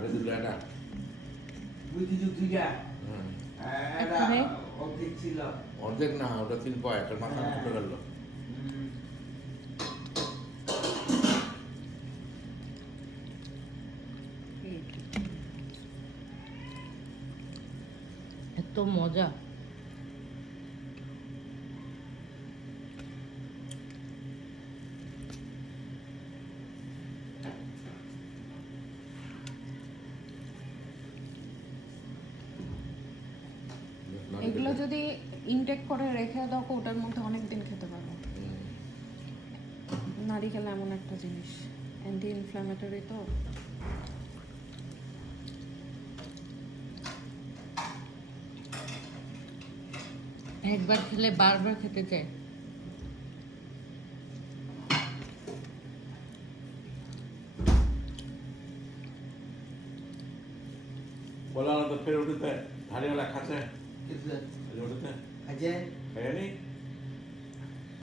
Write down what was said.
আরে দুটো একটা বুঝি তুইটা হুম। এটা অর্ধেক ছিল অর্ধেক না ওটা 3 পয় একটা মাথা হ্যাঁ। ফুটে গেল এত মজা। এগুলো যদি ইনটেক করে রেখে দাও ওটার মধ্যে অনেক দিন খেতে পারো। নারিকেল এমন একটা জিনিস, অ্যান্টি ইনফ্ল্যামেটরি তো। একবার খেলে বারবার খেতে চাই। বলা তো ফের উঠেতে ধারিওয়ালা খাচ্ছে কিছু উঠেতে আছে খাইনি